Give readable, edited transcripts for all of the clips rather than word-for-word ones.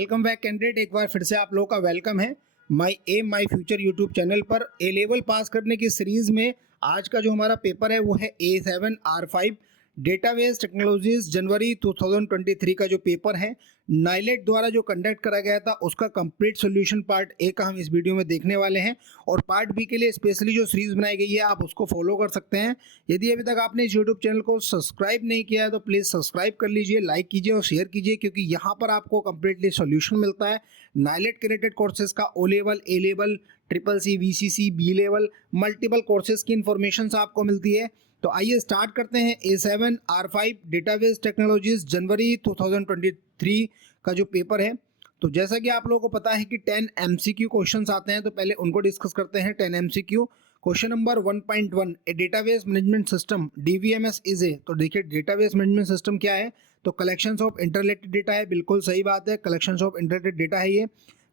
Welcome back candidate. एक बार फिर से आप लोगों का वेलकम है my M my future YouTube channel पर। ए लेवल पास करने की सीरीज़ में आज का जो हमारा पेपर है वो है A7R5 डेटाबेस टेक्नोलॉजीज जनवरी 2023 का जो पेपर है नाइलेट द्वारा जो कंडक्ट करा गया था उसका कंप्लीट सॉल्यूशन पार्ट ए का हम इस वीडियो में देखने वाले हैं। और पार्ट बी के लिए स्पेशली जो सीरीज़ बनाई गई है आप उसको फॉलो कर सकते हैं। यदि अभी तक आपने इस यूट्यूब चैनल को सब्सक्राइब नहीं किया है तो प्लीज़ सब्सक्राइब कर लीजिए, लाइक कीजिए और शेयर कीजिए, क्योंकि यहाँ पर आपको कम्प्लीटली सॉल्यूशन मिलता है नाइलेट क्रेडिटेड कोर्सेज का। O level, A level, triple C, VCC, B level, multiple courses की इन्फॉर्मेशन आपको मिलती है। तो आइए स्टार्ट करते हैं। A7R5 डेटाबेस टेक्नोलॉजीज जनवरी 2023 का जो पेपर है। तो जैसा कि आप लोगों को पता है कि 10 MCQ क्वेश्चंस आते हैं, तो पहले उनको डिस्कस करते हैं। 10 MCQ। Question number 1.1, A database management system DVMS is a. तो देखिए डेटाबेस मैनेजमेंट सिस्टम क्या है, तो कलेक्शंस ऑफ इंटरलेटेड डेटा है। बिल्कुल सही बात है, कलेक्शंस ऑफ इंटरलेटेड डेटा है ये।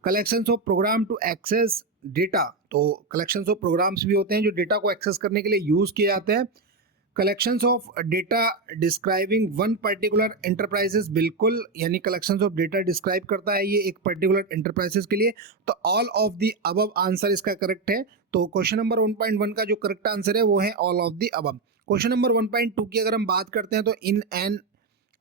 Collections of program to access data, तो कलेक्शंस ऑफ प्रोग्राम्स भी होते हैं जो डेटा को एक्सेस करने के लिए यूज़ किए जाते हैं। Collections of data describing one particular enterprises, बिल्कुल, यानी कलेक्शंस ऑफ डेटा डिस्क्राइब करता है ये एक पर्टिकुलर एंटरप्राइजेस के लिए। तो all of the above answer इसका करेक्ट है। तो क्वेश्चन नंबर 1.1 का जो करेक्ट आंसर है वो है all of the above. Question number 1.2 की अगर हम बात करते हैं तो in an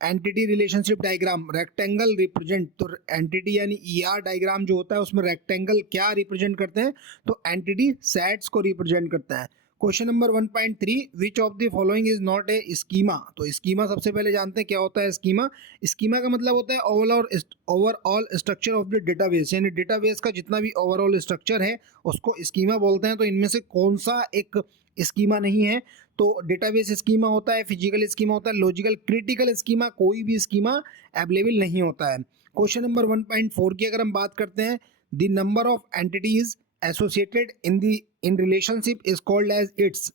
entity relationship diagram rectangle represent, तो एंटिटी यानी ER डायग्राम जो होता है उसमें रेक्टेंगल क्या रिप्रेजेंट करते हैं, तो एंटिटी सेट्स को रिप्रेजेंट करता है। Question number 1.3, which of the following is not A schema. तो स्कीमा सबसे पहले जानते हैं क्या होता है स्कीमा। स्कीमा का मतलब होता है overall structure of the database, यानी डेटाबेस का जितना भी ओवरऑल स्ट्रक्चर है उसको स्कीमा बोलते हैं। तो इनमें से कौन सा एक स्कीमा नहीं है, तो डेटाबेस स्कीमा होता है, फिजिकल स्कीमा होता है, लॉजिकल, क्रिटिकल स्कीमा, कोई भी स्कीमा अवेलेबल नहीं होता है। क्वेश्चन नंबर 1.4 की अगर हम बात करते हैं, the number of entities associated in relationship is called as its.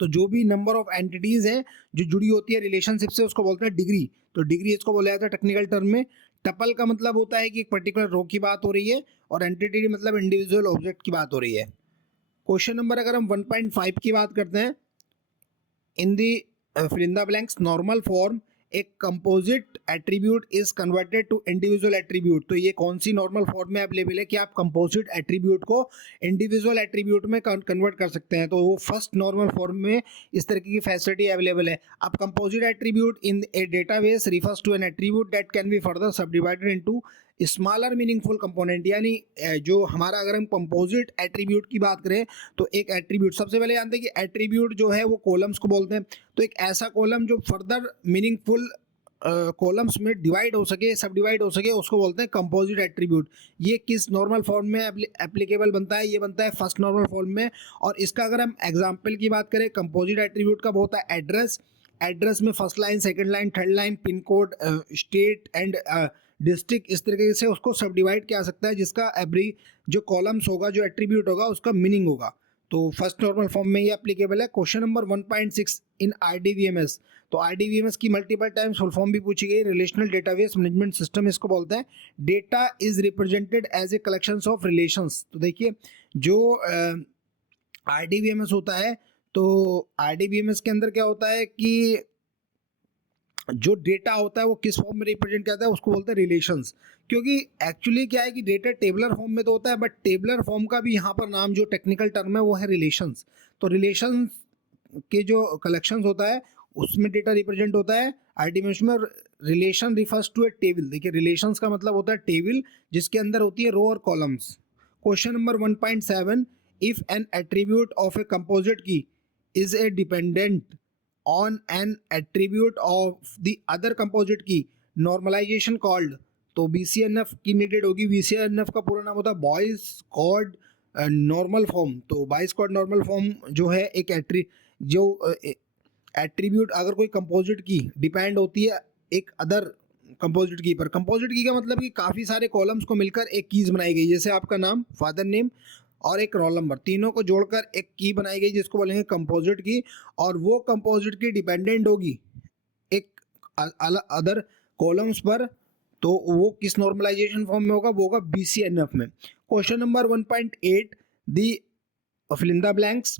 तो जो भी नंबर ऑफ एंटिटीज हैं जो जुड़ी होती है रिलेशनशिप से उसको बोलते हैं डिग्री। तो डिग्री इसको बोला जाता है टेक्निकल टर्म में। टपल का मतलब होता है कि एक पर्टिकुलर रो की बात हो रही है, और एंटिटी मतलब इंडिविजुअल ऑब्जेक्ट की बात हो रही है। क्वेश्चन नंबर अगर हम 1.5 की बात करते हैं, in the fill in the blanks normal form a composite attribute is converted to individual attribute. तो ये कौन सी नॉर्मल फॉर्म में अवेलेबल है कि आप कंपोजिट एट्रीब्यूट को इंडिविजुअल एट्रीब्यूट में कन्वर्ट कर सकते हैं, तो वो फर्स्ट नॉर्मल फॉर्म में इस तरीके की फैसिलिटी अवेलेबल है। अब composite attribute in a database refers to an attribute that can be further subdivided into smaller meaningful component, यानी जो हमारा अगर हम कंपोजिट एट्रीब्यूट की बात करें तो एक एट्रीब्यूट, सबसे पहले जानते हैं कि एट्रीब्यूट जो है वो कॉलम्स को बोलते हैं। तो एक ऐसा कॉलम जो फर्दर मीनिंगफुल कॉलम्स में डिवाइड हो सके, सब डिवाइड हो सके, उसको बोलते हैं कंपोजिट एट्रीब्यूट। ये किस नॉर्मल फॉर्म में एप्लीकेबल बनता है, ये बनता है फर्स्ट नॉर्मल फॉर्म में। और इसका अगर हम एग्जांपल की बात करें कंपोजिट एट्रीब्यूट का, होता है एड्रेस। एड्रेस में first line, second line, third line, pin code, state and district, इस तरीके से उसको सब डिवाइड किया जा सकता है, जिसका एवरी जो कॉलम्स होगा, जो एट्रीब्यूट होगा, उसका मीनिंग होगा। तो फर्स्ट नॉर्मल फॉर्म में ये एप्लीकेबल है। क्वेश्चन नंबर 1.6, इन RDBMS। तो RDBMS की मल्टीपल टाइम्स फुल फॉर्म भी पूछी गई, रिलेशनल डेटाबेस मैनेजमेंट सिस्टम इसको बोलते हैं। Data is represented as a collections of relations. तो देखिए जो RDBMS होता है, तो RDBMS के अंदर क्या होता है कि जो डेटा होता है वो किस फॉर्म में रिप्रेजेंट करता है, उसको बोलते हैं रिलेशंस। क्योंकि एक्चुअली क्या है कि डेटा टेबलर फॉर्म में तो होता है, बट टेबलर फॉर्म का भी यहाँ पर नाम जो टेक्निकल टर्म है वो है रिलेशंस। तो रिलेशंस के जो कलेक्शंस होता है उसमें डेटा रिप्रेजेंट होता है RDBMS में। Relation refers to a table. देखिए रिलेशंस का मतलब होता है टेबल जिसके अंदर होती है रो और columns. Question number 1.7, if an attribute of a composite key is a dependent on an attribute of the other composite key, normalization called. तो BCNF की नीडेड होगी। BCNF का पूरा नाम होता है बॉयज कॉड नॉर्मल फॉर्म। तो बॉयज कॉड नॉर्मल फॉर्म जो है एक एट्रीब्यूट अगर कोई कंपोजिट की डिपेंड होती है एक अदर कंपोजिट की पर। कंपोजिट की का मतलब कि काफ़ी सारे कॉलम्स को मिलकर एक कीज बनाई गई, जैसे आपका नाम, फादर नेम और एक रोल नंबर, तीनों को जोड़कर एक की बनाई गई जिसको बोलेंगे कंपोजिट की। और वो कंपोजिट की डिपेंडेंट होगी एक अदर कॉलम्स पर, तो वो किस नॉर्मलाइजेशन फॉर्म में होगा, वो होगा BCNF में। Question number 1.8, the fill in the blanks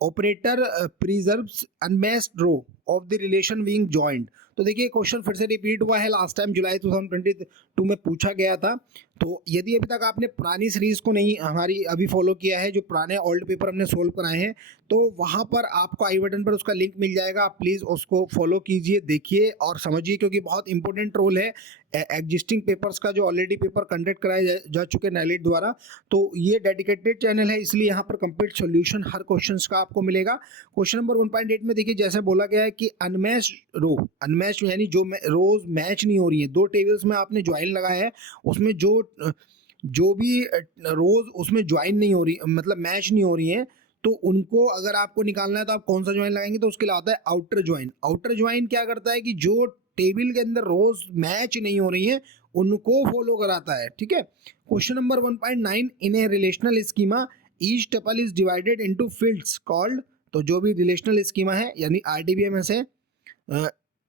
operator preserves unmatched row of the relation being joined। तो देखिए क्वेश्चन फिर से रिपीट हुआ है, लास्ट टाइम जुलाई 2022 में पूछा गया था। तो यदि अभी तक आपने पुरानी सीरीज को नहीं हमारी अभी फॉलो किया है, जो पुराने ओल्ड पेपर हमने सोल्व कराए हैं, तो वहाँ पर आपको आई बटन पर उसका लिंक मिल जाएगा, आप प्लीज़ उसको फॉलो कीजिए, देखिए और समझिए, क्योंकि बहुत इंपॉर्टेंट रोल है एग्जिस्टिंग पेपर्स का जो ऑलरेडी पेपर कंडक्ट कराए जा चुके हैं NALED द्वारा। तो ये डेडिकेटेड चैनल है, इसलिए यहाँ पर कंप्लीट सॉल्यूशन हर क्वेश्चंस का आपको मिलेगा। क्वेश्चन नंबर 1.8 में देखिए जैसे बोला गया है कि अनमैच रो, अनमैच यानी जो रोज मैच नहीं हो रही है, दो टेबल्स में आपने ज्वाइन लगाया है, उसमें जो भी रोज उसमें ज्वाइन नहीं हो रही, मतलब मैच नहीं हो रही है, तो उनको अगर आपको निकालना है तो आप कौन सा ज्वाइन लगाएंगे, तो उसके लिए आता है आउटर ज्वाइन। आउटर ज्वाइन क्या करता है कि जो टेबल के अंदर रोज मैच नहीं हो रही है उनको फॉलो कराता है, ठीक है। Question number 1.9, in A relational schema each tuple is divided into fields called, तो जो भी रिलेशनल स्कीमा है यानी RDBMS है,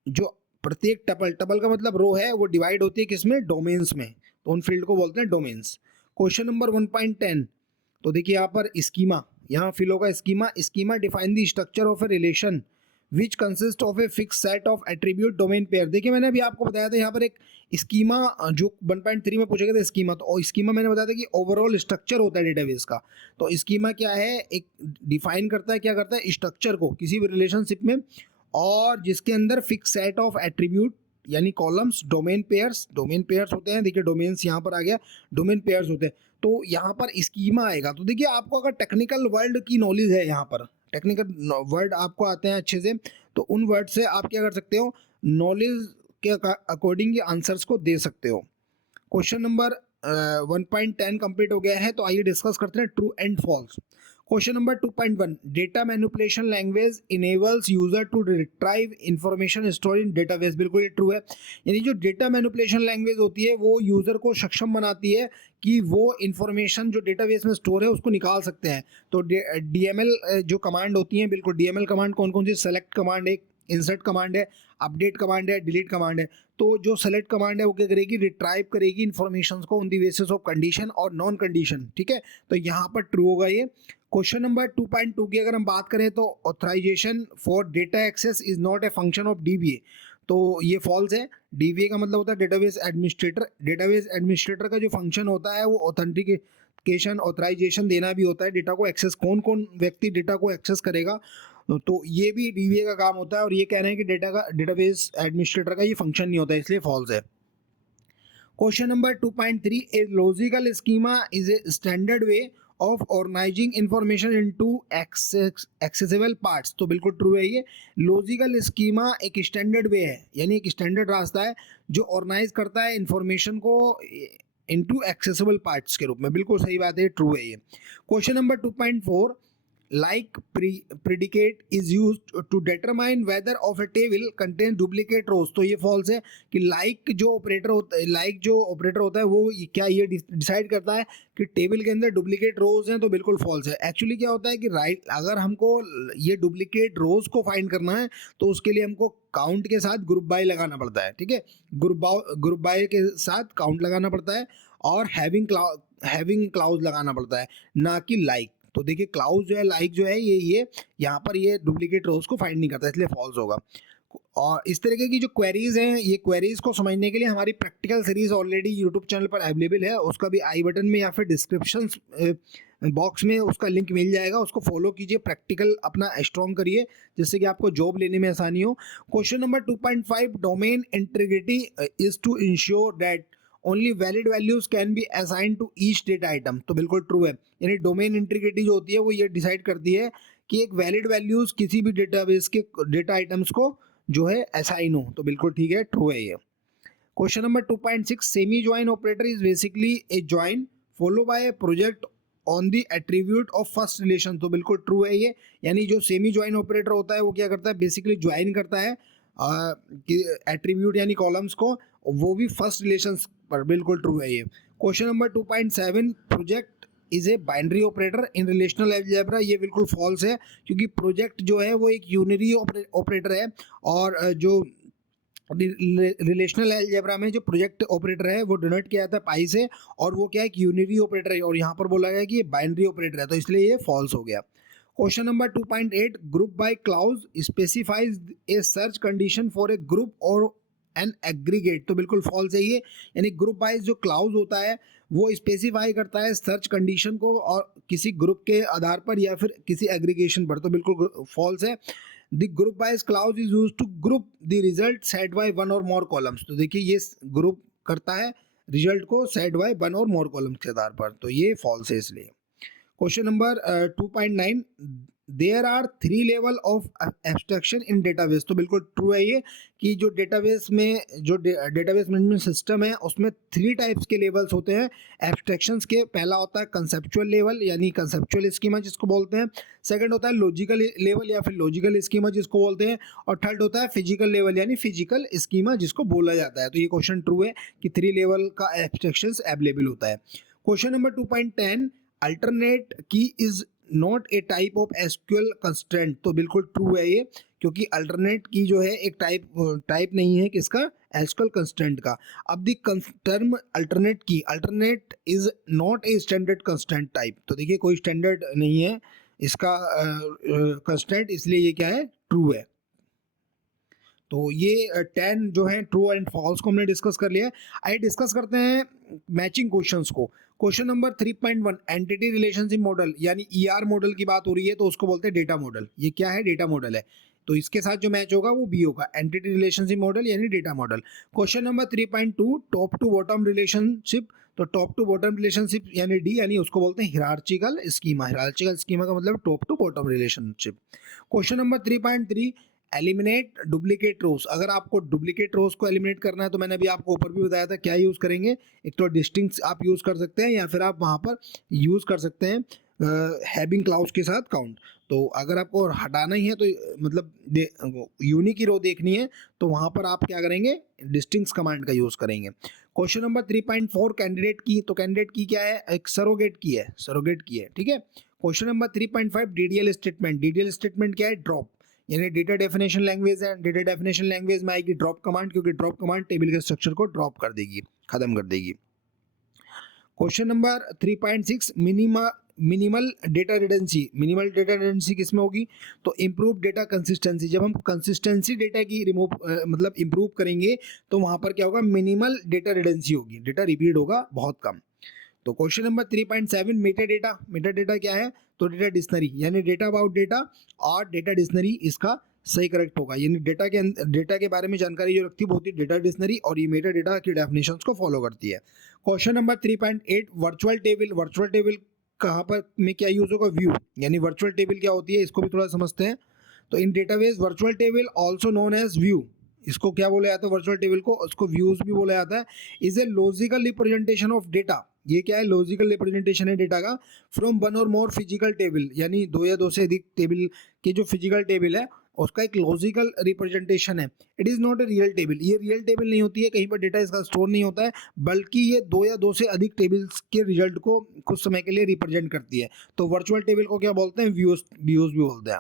जो प्रत्येक टपल का मतलब रो है, वो डिवाइड होती है किसमें, डोमेन्स में, तो उन फील्ड को बोलते हैं डोमेन्स। क्वेश्चन नंबर 1.10, तो देखिए यहाँ पर स्कीमा, यहाँ फिल होगा schema define the structure of a relation which consist of a fix set of attribute domain pair. देखिए मैंने अभी आपको बताया था यहाँ पर एक स्कीमा जो 1.3 में पूछा गया था स्कीमा, तो स्कीमा मैंने बताया था कि ओवरऑल स्ट्रक्चर होता है डेटाबेस का। तो स्कीमा क्या है, एक डिफाइन करता है, क्या करता है, स्ट्रक्चर को किसी भी रिलेशनशिप में, और जिसके अंदर फिक्स सेट ऑफ एट्रीब्यूट यानी कॉलम्स, डोमेन पेयर्स होते हैं। देखिए डोमेन्स यहाँ पर आ गया, डोमेन पेयर्स होते हैं, तो यहाँ पर स्कीमा आएगा। तो देखिए आपको अगर टेक्निकल वर्ड की नॉलेज है, यहाँ पर टेक्निकल वर्ड आपको आते हैं अच्छे से, तो उन वर्ड से आप क्या कर सकते हो, नॉलेज के अकॉर्डिंग ये आंसर्स को दे सकते हो। क्वेश्चन नंबर 1.10 कंप्लीट हो गया है, तो आइए डिस्कस करते हैं true and false. Question number 2.1, data manipulation language enables user to retrieve information store in database. बिल्कुल ये ट्रू है, यानी जो डेटा मैनिपुलेशन लैंग्वेज होती है वो यूजर को सक्षम बनाती है कि वो इंफॉर्मेशन जो डेटाबेस में स्टोर है उसको निकाल सकते हैं। तो DML जो कमांड होती है, बिल्कुल DML कमांड कौन कौन सी, सेलेक्ट कमांड है, इंसर्ट कमांड है, अपडेट कमांड है, डिलीट कमांड है। तो जो सेलेक्ट कमांड है वो क्या करेगी, रिट्राइव करेगी इन्फॉर्मेशन को on the basis of condition और नॉन कंडीशन, ठीक है। तो यहाँ पर ट्रू होगा ये। क्वेश्चन नंबर 2.2 की अगर हम बात करें तो authorisation for data access is not a function of DBA, तो ये फॉल्स है। DBA का मतलब होता है डेटाबेस एडमिनिस्ट्रेटर। डेटाबेस एडमिनिस्ट्रेटर का जो फंक्शन होता है वो ऑथेंटिकेशन, ऑथराइजेशन देना भी होता है। डेटा को एक्सेस, कौन कौन व्यक्ति डेटा को एक्सेस करेगा, तो ये भी DBA का काम होता है, और ये कह रहे हैं कि डेटाबेस एडमिनिस्ट्रेटर का ये फंक्शन नहीं होता है, इसलिए फॉल्स है। Question number 2.3, a logical schema is a standard way of organising information into accessible parts, तो बिल्कुल ट्रू है ये। लॉजिकल स्कीमा एक स्टैंडर्ड वे है, यानी एक स्टैंडर्ड रास्ता है जो ऑर्गेनाइज करता है इंफॉर्मेशन को इनटू एक्सेसिबल पार्ट्स के रूप में, बिल्कुल सही बात है, ट्रू है ये। Question number 2.4, like predicate is used to determine whether of a table contains duplicate rows, तो ये फॉल्स है कि like जो ऑपरेटर होता है वो क्या ये डिसाइड करता है कि टेबल के अंदर डुप्लीकेट रोज हैं, तो बिल्कुल फॉल्स है। एक्चुअली क्या होता है कि अगर हमको ये डुप्लीकेट रोज को फाइंड करना है तो उसके लिए हमको काउंट के साथ ग्रुप बाय लगाना पड़ता है, ठीक है, ग्रुप बाय के साथ काउंट लगाना पड़ता है, और हैविंग क्लाउज लगाना पड़ता है, ना कि लाइक। तो देखिए क्लाउज जो है, लाइक जो है, ये यहाँ पर ये डुप्लीकेट रोज को फाइंड नहीं करता, इसलिए फॉल्स होगा। और इस तरीके की जो क्वेरीज हैं, ये क्वेरीज को समझने के लिए हमारी practical series already YouTube channel पर अवेलेबल है, उसका भी आई बटन में या फिर डिस्क्रिप्शन बॉक्स में उसका लिंक मिल जाएगा, उसको फॉलो कीजिए, प्रैक्टिकल अपना स्ट्रॉन्ग करिए, जिससे कि आपको जॉब लेने में आसानी हो। Question number 2.5, domain integrity is to ensure that only valid values can be assign to each data item, तो बिल्कुल ट्रू है, यानी डोमेन इंटीग्रिटी जो होती है वो ये डिसाइड करती है कि एक वैलिड वैल्यूज किसी भी डेटाबेस के डेटा आइटम्स को जो है असाइन हो, तो बिल्कुल ठीक है, ट्रू है ये। Question number 2.6, semi join operator is basically A join follow by A project on the attribute of first relation, तो बिल्कुल ट्रू है ये, यानी जो सेमी ज्वाइन ऑपरेटर होता है वो क्या करता है, बेसिकली ज्वाइन करता है एट्रीब्यूट यानी कॉलम्स को, वो भी फर्स्ट रिलेशन पर, बिल्कुल ट्रू है ये। Question number 2.7, project is a binary operator in relational algebra, ये बिल्कुल फॉल्स है, क्योंकि प्रोजेक्ट जो है वो एक यूनरी ऑपरेटर है, और जो रिलेशनल अलजेब्रा में जो प्रोजेक्ट ऑपरेटर है वो डिनोट किया जाता है पाई से, और वो क्या है, यूनरी ऑपरेटर है, और यहाँ पर बोला गया कि ये बाइनरी ऑपरेटर है, तो इसलिए ये फॉल्स हो गया। Question number 2.8 group by clause specifies a search condition for a group और एन एग्रीगेट। तो बिल्कुल फॉल्स है ये, यानी ग्रुप वाइज जो क्लाउज होता है वो स्पेसिफाई करता है सर्च कंडीशन को और किसी ग्रुप के आधार पर या फिर किसी एग्रीगेशन पर। तो बिल्कुल फॉल्स है। The group wise clause is used to group the result set by one और मोर कॉलम्स। तो देखिए ये ग्रुप करता है रिजल्ट को सेट बाय वन और मोर कॉलम्स के आधार पर, तो ये फॉल्स है इसलिए। Question number 2.9 there are 3 level of abstraction in database. तो बिल्कुल ट्रू है ये कि जो डेटाबेस में जो डेटाबेस मैनेजमेंट सिस्टम है उसमें 3 टाइप्स के लेवल्स होते हैं एब्स्ट्रैक्शंस के। पहला होता है कंसेप्चुअल लेवल यानी कंसेप्चुअल स्कीमा जिसको बोलते हैं, सेकंड होता है लॉजिकल लेवल या फिर लॉजिकल स्कीमा जिसको बोलते हैं, और थर्ड होता है फिजिकल लेवल यानी फिजिकल स्कीमा जिसको बोला जाता है। तो ये क्वेश्चन ट्रू है कि 3 लेवल का एब्स्ट्रैक्शंस अवेलेबल होता है। क्वेश्चन नंबर 2.10 अल्टरनेट की is not A type of SQL constraint. तो बिल्कुल ट्रू है ये, क्योंकि अल्टरनेट की जो है एक टाइप नहीं है किसका, एसक्यूएल कंस्ट्रेंट का। अब the term alternate is not a standard constraint type. तो देखिए कोई स्टैंडर्ड नहीं है इसका कंस्ट्रेंट, इसलिए ये क्या है, ट्रू है। तो ये 10 जो है ट्रू एंड फॉल्स को हमने डिस्कस कर लिया है। आइए डिस्कस करते हैं मैचिंग क्वेश्चंस को। Question number 3.1 entity relationship model यानी ईआर मॉडल की बात हो रही है तो उसको बोलते हैं डेटा मॉडल। ये क्या है, डेटा मॉडल है, तो इसके साथ जो मैच होगा वो बी होगा, एंटिटी रिलेशनशिप मॉडल यानी data model. Question number 3.2 top to bottom relationship. तो टॉप टू बॉटम रिलेशनशिप यानी डी, यानी उसको बोलते हैं हिरार्चिकल स्कीमा। हिरार्चिकल स्कीमा का मतलब top to bottom relationship. Question number 3.3 eliminate duplicate rows. अगर आपको डुप्लीकेट रोज को एलिमिनेट करना है तो मैंने अभी आपको ऊपर भी बताया था क्या यूज़ करेंगे, एक तो डिस्टिंक्ट आप यूज़ कर सकते हैं या फिर आप वहाँ पर यूज़ कर सकते हैं हैविंग क्लाउज के साथ काउंट। तो अगर आपको हटाना ही है तो मतलब यूनिक ही रो देखनी है तो वहाँ पर आप क्या करेंगे, डिस्टिंक्ट कमांड का यूज़ करेंगे। क्वेश्चन नंबर 3.4 कैंडिडेट की। तो कैंडिडेट की क्या है, एक सरोगेट की है, सरोगेट की है, ठीक है। Question number 3.5 DDL statement. DDL statement क्या है, ड्रॉप, यानी डेटा डेफिनेशन लैंग्वेज है। डेटा डेफिनेशन लैंग्वेज में आएगी ड्रॉप कमांड, क्योंकि ड्रॉप कमांड टेबल के स्ट्रक्चर को ड्रॉप कर देगी, खत्म कर देगी। Question number 3.6 minimal data redundancy. Minimal data redundancy किस में होगी, तो इम्प्रूव डेटा कंसिस्टेंसी। जब हम कंसिस्टेंसी डेटा की मतलब इम्प्रूव करेंगे तो वहाँ पर क्या होगा, मिनिमल डेटा रिडेंसी होगी, डेटा रिपीट होगा बहुत कम। तो question number 3.7 Meta data. Meta data क्या है, तो डेटा डिक्शनरी यानी डेटा अबाउट डेटा और डेटा डिक्शनरी इसका सही करेक्ट होगा, यानी डेटा के बारे में जानकारी जो रखती है बहुत ही डेटा डिक्शनरी, और ये मेटा डेटा की डेफिनेशंस को फॉलो करती है। Question number 3.8 virtual table. Virtual table कहाँ पर में क्या यूज होगा, व्यू, यानी वर्चुअल टेबल क्या होती है इसको भी थोड़ा समझते हैं। तो in database virtual table also known as view, इसको क्या बोला जाता है वर्चुअल टेबल को, उसको व्यूज भी बोला जाता है। Is a logical representation of data. ये क्या है, लॉजिकल रिप्रेजेंटेशन है डेटा का फ्रॉम वन और मोर फिजिकल टेबल, यानी 2 या 2 से अधिक टेबल की जो फिजिकल टेबल है उसका एक लॉजिकल रिप्रेजेंटेशन है। It is not a real table. ये रियल टेबल नहीं होती है, कहीं पर डेटा इसका स्टोर नहीं होता है, बल्कि ये 2 या 2 से अधिक टेबल्स के रिजल्ट को कुछ समय के लिए रिप्रेजेंट करती है। तो वर्चुअल टेबल को क्या बोलते हैं, व्यूज भी बोलते हैं।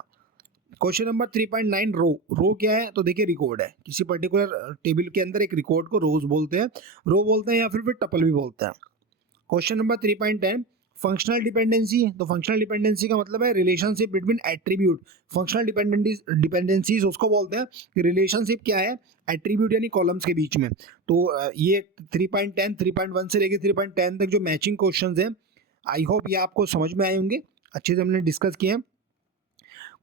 क्वेश्चन नंबर 3.9 रो क्या है, तो देखिए रिकॉर्ड है, किसी पर्टिकुलर टेबल के अंदर एक रिकॉर्ड को रोज बोलते हैं, रो बोलते हैं या फिर टपल भी बोलते हैं। Question number 3.10 functional dependency. तो फंक्शनल डिपेंडेंसी का मतलब है relationship between attribute. Functional dependencies उसको बोलते हैं कि रिलेशनशिप क्या है, एट्रीब्यूट यानी कॉलम्स के बीच में। तो ये 3.10 3.1 से लेकर 3.10 तक जो मैचिंग क्वेश्चंस हैं, आई होप ये आपको समझ में आए होंगे, अच्छे से हमने डिस्कस किए हैं।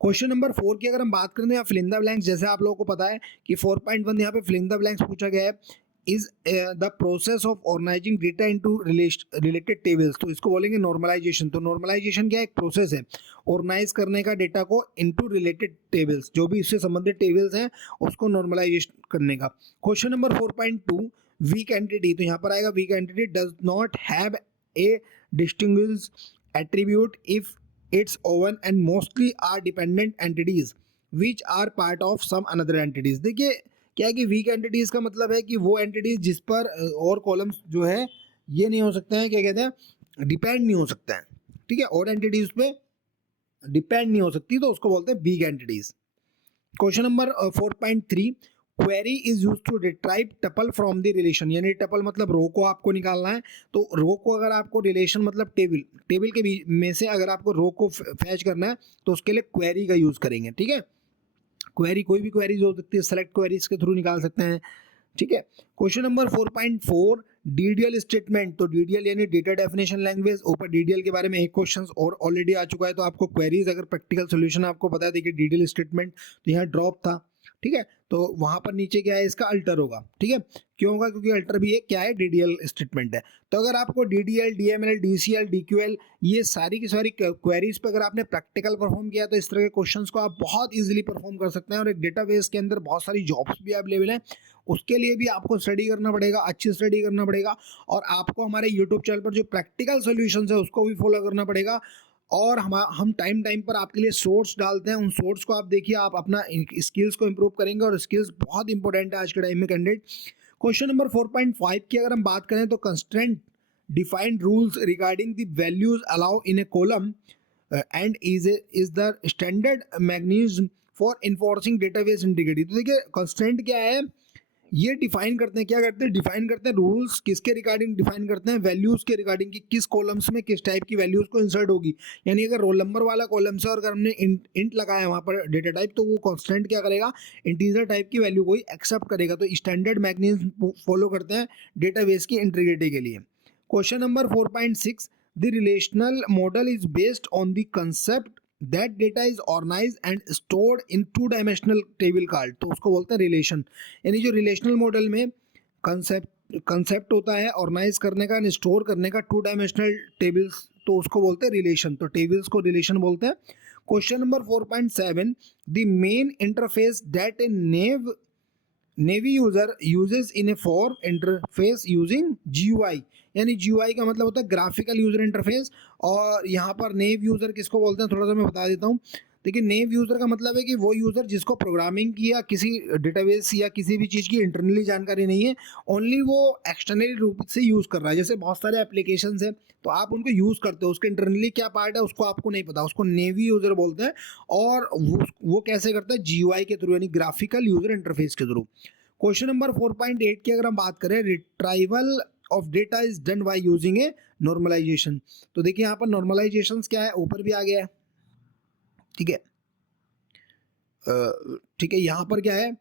क्वेश्चन नंबर 4 की अगर हम बात करें तो यहाँ फिल इन द ब्लैंक्स, जैसे आप लोगों को पता है कि 4.1 यहाँ पे फिल इन द ब्लैंक्स पूछा गया है, is the process of organising data into related tables. तो इसको बोलेंगे नॉर्मलाइजेशन। तो नॉर्मलाइजेशन क्या है, एक प्रोसेस है ऑर्गेनाइज करने का डेटा को इनटू रिलेटेड टेबल्स, जो भी इससे संबंधित टेबल्स हैं उसको नॉर्मलाइजेशन करने का। Question number 4.2 weak entity. तो यहाँ पर आएगा weak entity does not have a distinguish attribute if its own and mostly are dependent entities which are part of some another entities. देखिए क्या है कि वीक एंटिटीज़ का मतलब है कि वो एंटिटीज जिस पर और कॉलम्स जो है ये नहीं हो सकते हैं, क्या कहते हैं, डिपेंड नहीं हो सकते हैं, ठीक है, और एंटिटीज पे डिपेंड नहीं हो सकती, तो उसको बोलते हैं weak entities. Question number 4.3 query is use to retrieve tuple from the relation, यानी टपल मतलब रो को आपको निकालना है, तो रो को अगर आपको रिलेशन मतलब टेबल के बीच में से अगर आपको रो को फैच करना है तो उसके लिए क्वेरी का यूज़ करेंगे। ठीक है, क्वेरी कोई भी क्वेरीज हो सकती है, सेलेक्ट क्वेरीज के थ्रू निकाल सकते हैं। ठीक है, क्वेश्चन नंबर 4.4 डीडीएल स्टेटमेंट। तो डीडीएल यानी डेटा डेफिनेशन लैंग्वेज, ऊपर डीडीएल के बारे में एक क्वेश्चन और ऑलरेडी आ चुका है, तो आपको क्वेरीज अगर प्रैक्टिकल सॉल्यूशन आपको पता है, देखिए डीडीएल स्टेटमेंट तो यहाँ ड्रॉप था। ठीक है, तो वहां पर नीचे क्या है, इसका अल्टर होगा। ठीक है, क्यों होगा, क्योंकि अल्टर भी एक क्या है, डीडीएल स्टेटमेंट है। तो अगर आपको डीडीएल, डीएमएल, डीसीएल, डीक्यूएल ये सारी की सारी क्वेरीज पे अगर आपने प्रैक्टिकल परफॉर्म किया तो इस तरह के क्वेश्चंस को आप बहुत इजीली परफॉर्म कर सकते हैं। और एक डेटाबेस के अंदर बहुत सारी जॉब्स भी अवेलेबल हैं, उसके लिए भी आपको स्टडी करना पड़ेगा, अच्छी स्टडी करना पड़ेगा, और आपको हमारे यूट्यूब चैनल पर जो प्रैक्टिकल सॉल्यूशंस है उसको भी फॉलो करना पड़ेगा। और हम टाइम टाइम पर आपके लिए सोर्स डालते हैं, उन सोर्स को आप देखिए, आप अपना स्किल्स को इम्प्रूव करेंगे, और स्किल्स बहुत इंपॉर्टेंट है आज के टाइम में कैंडिडेट। क्वेश्चन नंबर 4.5 की अगर हम बात करें तो constraint defined rules regarding the values allow in A column and is the standard mechanism for enforcing database integrity. तो देखिए कंस्ट्रेंट क्या है, ये डिफाइन करते हैं, क्या करते हैं, डिफाइन करते हैं रूल्स किसके रिगार्डिंग डिफाइन करते हैं, वैल्यूज के रिगार्डिंग कि किस कॉलम्स में किस टाइप की वैल्यूज को इंसर्ट होगी। यानी अगर रोल नंबर वाला कॉलम से और अगर हमने इंट लगाया है वहाँ पर डेटा टाइप, तो वो कांस्टेंट क्या करेगा, इंटीजर टाइप की वैल्यू को ही एक्सेप्ट करेगा। तो स्टैंडर्ड मैकेनिज्म फॉलो करते हैं डेटाबेस की इंटीग्रिटी के लिए। Question number 4.6 the relational model is based on the concept that data is organised and stored in 2 dimensional table card. तो उसको बोलते हैं रिलेशन, यानी जो रिलेशनल मॉडल में कंसेप्ट होता है ऑर्गेनाइज करने का एंड स्टोर करने का 2 डायमेंशनल टेबल्स, तो उसको बोलते हैं रिलेशन। तो टेबल्स को रिलेशन बोलते हैं। Question number 4.7 the main interface that A navy user uses in A for interface using GUI, यानी GUI का मतलब होता है ग्राफिकल यूजर इंटरफेस। और यहाँ पर नेव यूजर किसको बोलते हैं, थोड़ा सा मैं बता देता हूँ। देखिए नेव यूजर का मतलब है कि वो यूजर जिसको प्रोग्रामिंग की या किसी डेटाबेस या किसी भी चीज़ की इंटरनली जानकारी नहीं है, ओनली वो एक्सटर्नली रूप से यूज़ कर रहा है। जैसे बहुत सारे एप्लीकेशंस हैं तो आप उनको यूज़ करते हो, उसके इंटरनली क्या पार्ट है उसको आपको नहीं पता, उसको नेवी यूजर बोलते हैं। और वो कैसे करता है, GUI के थ्रू, यानी ग्राफिकल यूजर इंटरफेस के थ्रू। क्वेश्चन नंबर 4.8 की अगर हम बात करें, retrieval of data is done by using a normalisation. तो देखिए यहाँ पर नॉर्मलाइजेशन क्या है, ऊपर भी आ गया है। ठीक है, ठीक है, यहाँ पर क्या है,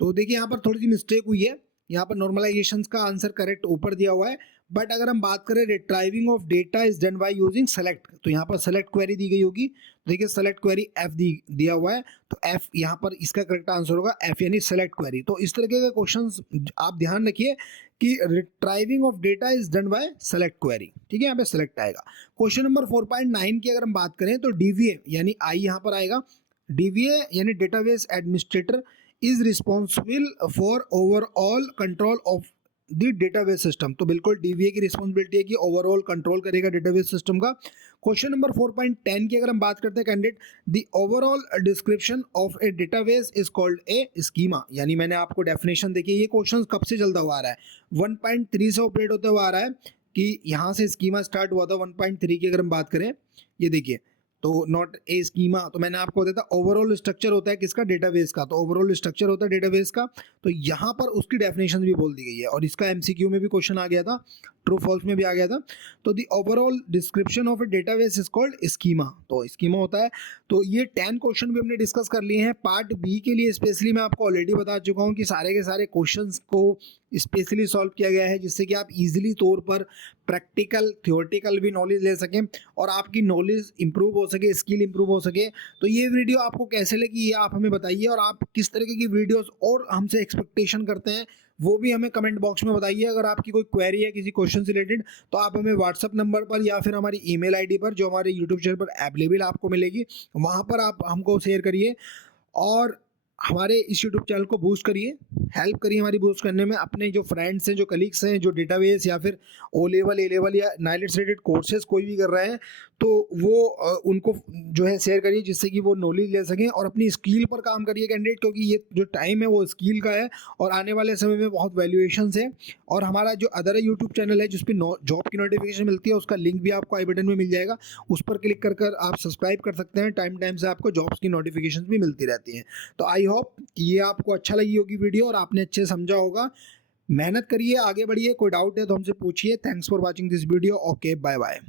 तो देखिए यहाँ पर थोड़ी सी मिस्टेक हुई है, यहाँ पर नॉर्मलाइजेशन का आंसर करेक्ट ऊपर दिया हुआ है, बट अगर हम बात करें retrieving of data is done by using select, तो यहाँ पर सेलेक्ट क्वेरी दी गई होगी। देखिए सेलेक्ट क्वेरी F दिया हुआ है, तो F यहाँ पर इसका करेक्ट आंसर होगा F, यानी सेलेक्ट क्वेरी। तो इस तरीके का क्वेश्चंस आप ध्यान रखिए कि retrieving of data is done bye select query. ठीक है, यहाँ पे सेलेक्ट आएगा। क्वेश्चन नंबर 4.9 की अगर हम बात करें तो DVA यानी I यहाँ पर आएगा। DVA यानी database administrator is responsible for overall control of the database system. तो बिल्कुल DVA की रिस्पॉन्सिबिलिटी है कि ओवरऑल कंट्रोल करेगा डेटाबेस सिस्टम का। क्वेश्चन नंबर 4.10 की अगर हम बात करते हैं candidate, the overall description of A database is called a schema, यानी मैंने आपको डेफिनेशन देखी, ये क्वेश्चन कब से चलता हुआ आ रहा है, 1.3 से ऑपरेट होते हुआ आ रहा है कि यहाँ से स्कीमा स्टार्ट हुआ था। 1.3 की अगर हम बात करें, ये देखिए, तो नॉट ए स्कीमा, तो मैंने आपको बताया था ओवरऑल स्ट्रक्चर होता है किसका, डेटाबेस का, तो ओवरऑल स्ट्रक्चर होता है डेटाबेस का, तो यहाँ पर उसकी डेफिनेशन भी बोल दी गई है। और इसका MCQ में भी क्वेश्चन आ गया था, ट्रू फॉल्स में भी आ गया था। तो the overall description of A database is called schema, तो स्कीमा होता है। तो ये 10 क्वेश्चन भी हमने डिस्कस कर लिए हैं। पार्ट B के लिए स्पेशली मैं आपको ऑलरेडी बता चुका हूँ कि सारे के सारे क्वेश्चंस को स्पेशली सॉल्व किया गया है, जिससे कि आप इजीली तौर पर प्रैक्टिकल थियोरेटिकल भी नॉलेज ले सकें और आपकी नॉलेज इंप्रूव हो सके, स्किल इंप्रूव हो सके। तो ये वीडियो आपको कैसे लगी ये आप हमें बताइए, और आप किस तरीके की वीडियोस और हमसे एक्सपेक्टेशन करते हैं वो भी हमें कमेंट बॉक्स में बताइए। अगर आपकी कोई क्वेरी है किसी क्वेश्चन से रिलेटेड तो आप हमें व्हाट्सअप नंबर पर या फिर हमारी ईमेल आईडी पर जो हमारे यूट्यूब चैनल पर अवेलेबल आपको मिलेगी, वहाँ पर आप हमको शेयर करिए और हमारे इस यूट्यूब चैनल को बूस्ट करिए, हेल्प करिए हमारी बूस्ट करने में। अपने जो फ्रेंड्स हैं, जो कलीग्स हैं, जो डेटाबेस या फिर O लेवल, A लेवल या नाइलेट से रिलेटेड कोर्सेज कोई भी कर रहे हैं, तो वो उनको जो है शेयर करिए, जिससे कि वो नॉलेज ले सकें और अपनी स्किल पर काम करिए कैंडिडेट, क्योंकि ये जो टाइम है वो स्किल का है और आने वाले समय में बहुत वैल्यूएशंस है। और हमारा जो अदर यूट्यूब चैनल है जिस पे जॉब की नोटिफिकेशन मिलती है, उसका लिंक भी आपको आई बटन में मिल जाएगा, उस पर क्लिक कर आप सब्सक्राइब कर सकते हैं। टाइम टाइम से आपको जॉब्स की नोटिफिकेशन भी मिलती रहती हैं। तो आई होप कि ये आपको अच्छा लगी होगी वीडियो और आपने अच्छे समझा होगा। मेहनत करिए, आगे बढ़िए, कोई डाउट है तो हमसे पूछिए। Thanks for watching this video. Okay, bye bye.